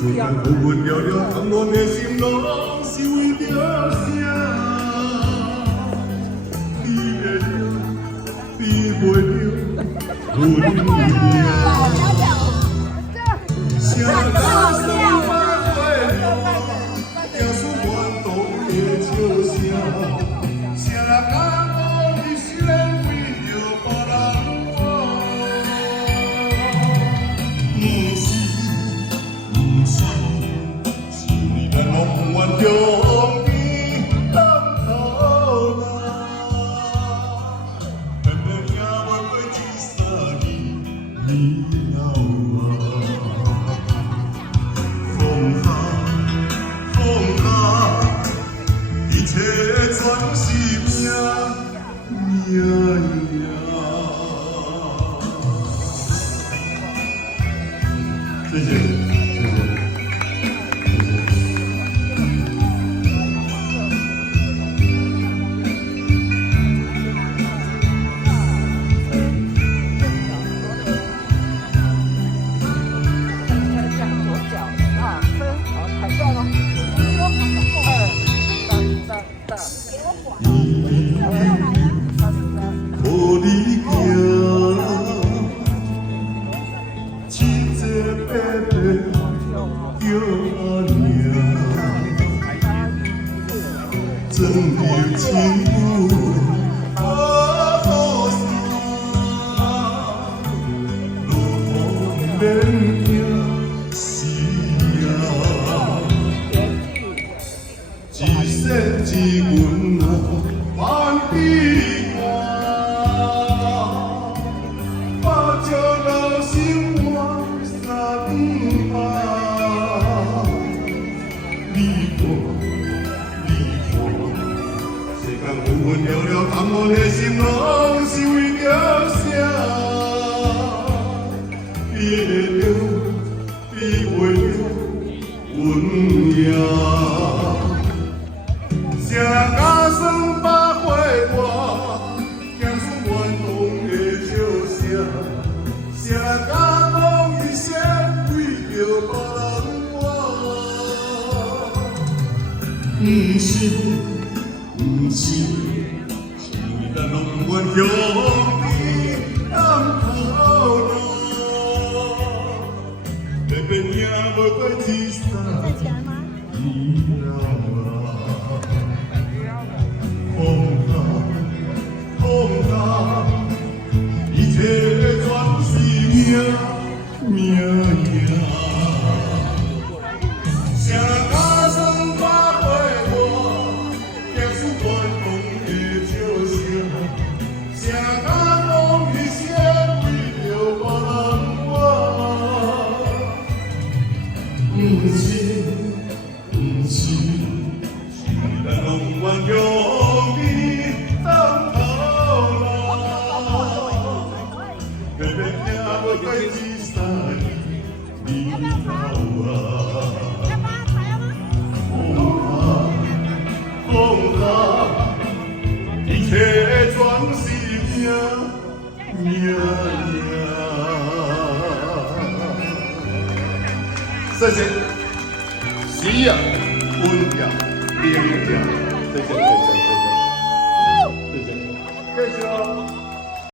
世间有阮了了，甘愿的心拢是为着啥？比会了，比袂了，阮命。谁敢说我会听出我动的笑声？谁敢讲一生为着别人活？不是，是你咱拢愿中意当头啦，偏偏也袂过一三年后啊。一切全是命。谢谢，谢谢。真有情妇好好相，路途免惊死啊！一世一阮万比我，把这老心换三把，你我。有阮了了，甘愿的心拢是为着啥？比会着，比袂着，阮命。谁敢算百岁大，听出怨动的笑声？谁敢讲一生为着别人活？不是，不是。咱拢愿向你当头路，偏偏也袂过一三年啊！风大，一切全是命呀！谁敢算百岁大，听出怨动的笑声？谁敢讲一生为着别人活？不是，是咱拢愿向你当头啦，偏偏也袂过一三年后啊！风大，一切全是命呀！谢谢，是啊，稳呀，灵呀，谢谢。